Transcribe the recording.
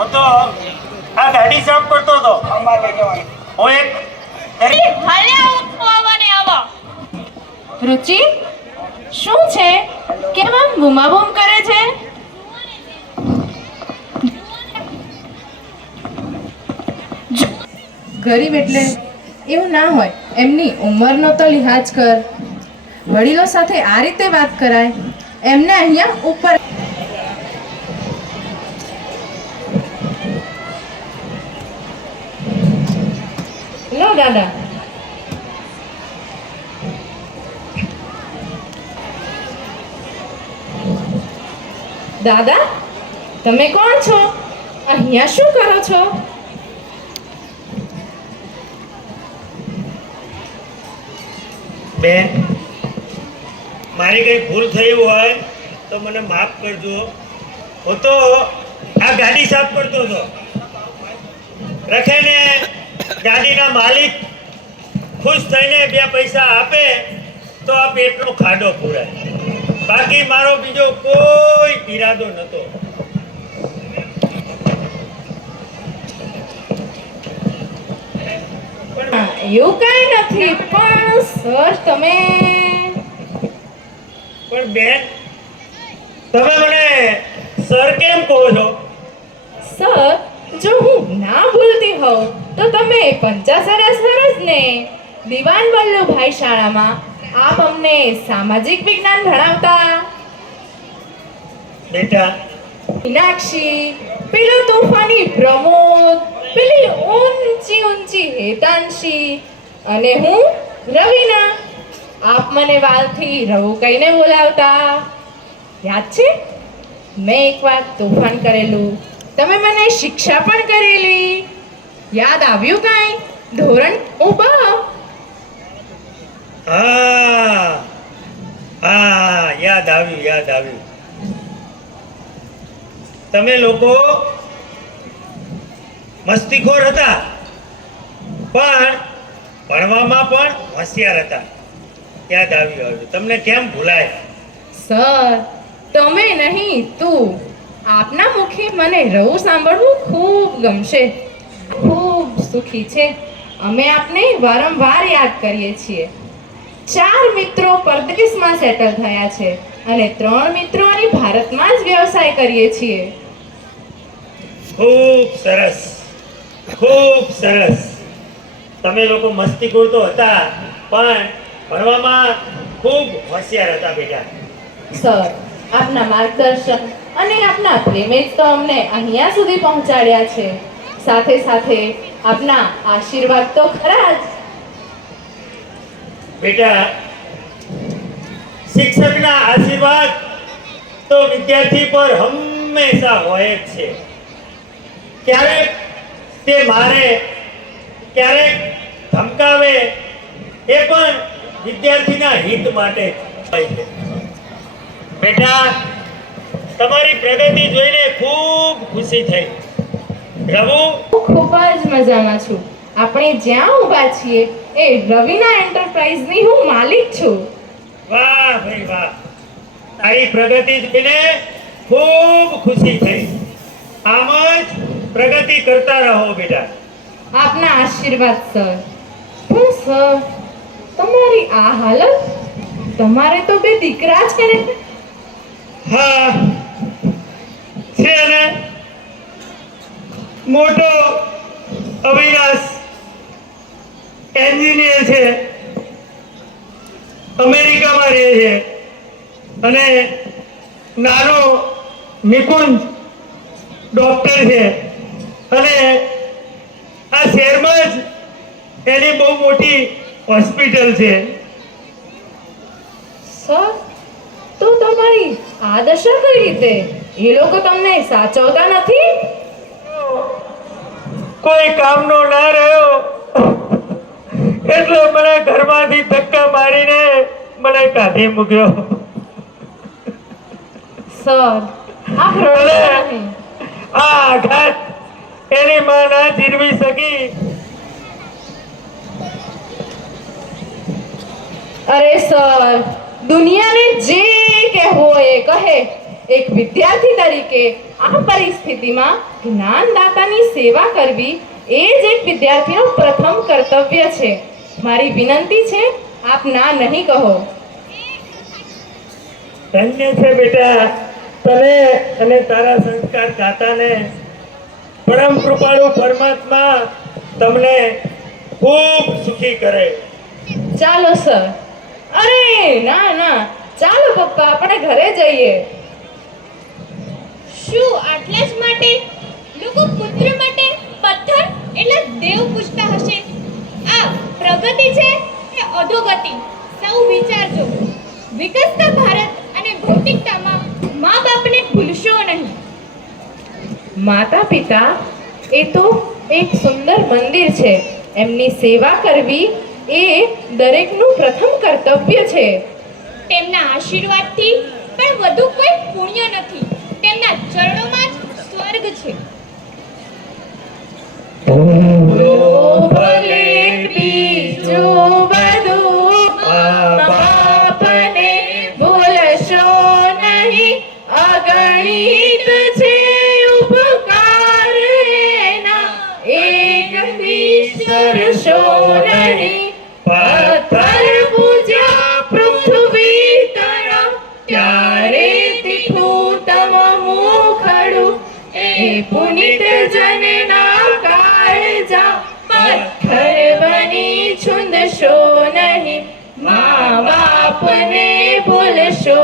હું તો આ ગાડી સાફ કરતો હતો. હું એક રુચિ, શું છે? કેમ આમ બૂમાબૂમ કરે છે? ગરીબ એટલે એવું ના હોય. એમની ઉંમરનો તો લિહાજ કર. વડીલો સાથે આ રીતે વાત કરાય. એમને અહીંયા ઉપર દાદા દાદા, તમે કોણ છો? અહીંયા શું કરો છો? બેન, મારી કઈ ભૂલ થઈ હોય તો મને માફ કરજો. હું તો આ ગાડી સાફ કરતો હતો. રખેને ગાડીના માલિક ખુશ થઈને બે પૈસા આપે તો આ પેટનો ખાડો પૂરાય. બાકી મારો બીજો કોઈ ઈરાદો નહોતો. એવું કઈ નથી પણ સર તમે પણ બેન તમે મને સર કેમ કહો છો? સર જો હું ના ભૂલતી હોઉં તો તમે પંચાસરા સરસ ને. દિવાન વલ્લભભાઈ શાળામાં આપ અમને સામાજિક વિજ્ઞાન ભણાવતા? બેટા. મીનાક્ષી પેલો તોફાની પ્રમોદ પેલી ઊંચી ઊંચી હેતાંશી અને હું રવિના. આપ મને વાલથી રઘુ કહીને બોલાવતા. યાદ છે? મેં એકવાર તોફાન કરેલું. તમે મને શિક્ષા પણ કરેલી. યાદ આવ્યું કાંઈ? ધોરણ ઊભા હા. હા, યાદ આવ્યું યાદ આવ્યું. તમે લોકો મસ્તીખોર હતા, પણ ભણવામાં પણ હોશિયાર હતા. યાદ આવ્યું આવ્યું. તમને કેમ ભૂલાય? સર, તમે નહીં, તું. આપના મુખે મને રહું સાંભળવું ખૂબ ગમશે. ખૂબ સુખી છે. અમે આપને વારંવાર યાદ કરીએ છીએ. ચાર મિત્રો પરદેશમાં સેટલ થયા છે અને ત્રણ મિત્રો અહીં ભારતમાં જ વ્યવસાય કરીએ છીએ. ખૂબ સરસ. ખૂબ સરસ. તમે લોકો મસ્તીખોર તો હતા પણ ભણવામાં ખૂબ હોશિયાર હતા બેટા. સર આપના માર્ગદર્શન અને આપના પ્રેમે જ તો અમને અહીંયા સુધી પહોંચાડ્યા છે. સાથે સાથે આપના આશીર્વાદ તો ખરા જ. બેટા, શિક્ષકના આશીર્વાદ તો વિદ્યાર્થી પર હંમેશા હોય જ છે. ક્યારેક તે મારે ક્યારેક ધમકાવે, એ પણ વિદ્યાર્થીના હિત માટે હોય છે. બેટા, તમારી પ્રગતિ જોઈને ખૂબ ખુશી થઈ. રઘુ? ખૂબ જ મજામાં છું. આપણે જ્યાં ઊભા છીએ એ રવિના એન્ટરપ્રાઇઝની હું માલિક છું. વાહ ભાઈ વાહ. તારી પ્રગતિ જોઈને ખૂબ ખુશી થઈ. આમ જ પ્રગતિ કરતા રહો બેટા. આપના આશીર્વાદ સર. પણ સર તમારી આ હાલત તમારે તો બે દીકરા છે ને? હા છે ને. મોટો અવિનાશ એન્જિનિયર છે છે. અને નાનો નિકુંજ ડોક્ટર છે. અને આ શહેરમાં જ એની બહુ મોટી હોસ્પિટલ છે. સર તો તમારી આ દશા કઈ રીતે? એ લોકો તમને સાચવતા નથી? કોઈ કામનો ના રહ્યો. એટલે મને ઘરમાંથી ધક્કા મારીને મને કાઢી મૂક્યો. સર આ આઘાત એની માં ના જીરવી શકી અરે સર દુનિયાને જે કહેવો હોય એ કહે. એક વિદ્યાર્થી તરીકે આ પરિસ્થિતિમાં જ્ઞાનદાતાની સેવા કરવી એ જ એક વિદ્યાર્થીનો પ્રથમ કર્તવ્ય છે. મારી વિનંતી છે આપ ના નહીં કહો ધન્ય છે બેટા તને અને તારા સંસ્કાર દાતાને પરમ કૃપાળુ પરમાત્મા તમને ખૂબ સુખી કરે ચાલો સર. અરે ના ના. ચાલો પપ્પા આપણે ઘરે જઈએ. શું આટલા જ માટે? લોકો પુત્ર માટે પથ્થર એટલે દેવ પૂજતા હશે. આ પ્રગતિ છે કે અધોગતિ સૌ વિચારજો. વિકસતા ભારત અને ભૌતિકતામાં મા બાપને ભૂલશો નહીં. માતા પિતા એ તો એક સુંદર મંદિર છે. એમની સેવા કરવી એ દરેકનું પ્રથમ કર્તવ્ય છે. તેમના આશીર્વાદથી પણ વધુ કોઈ પુણ્ય નથી. તેમના ચરણોમાં જ સ્વર્ગ છે. વિસરશો નહીં પથ્થર પૂજ્યા પૃથ્વી તરફ ત્યારે તીખું તમ મુખડું એ પુનિત જનના કાળજા પથ્થર બની છુંદશો નહીં મા બાપને ભૂલશો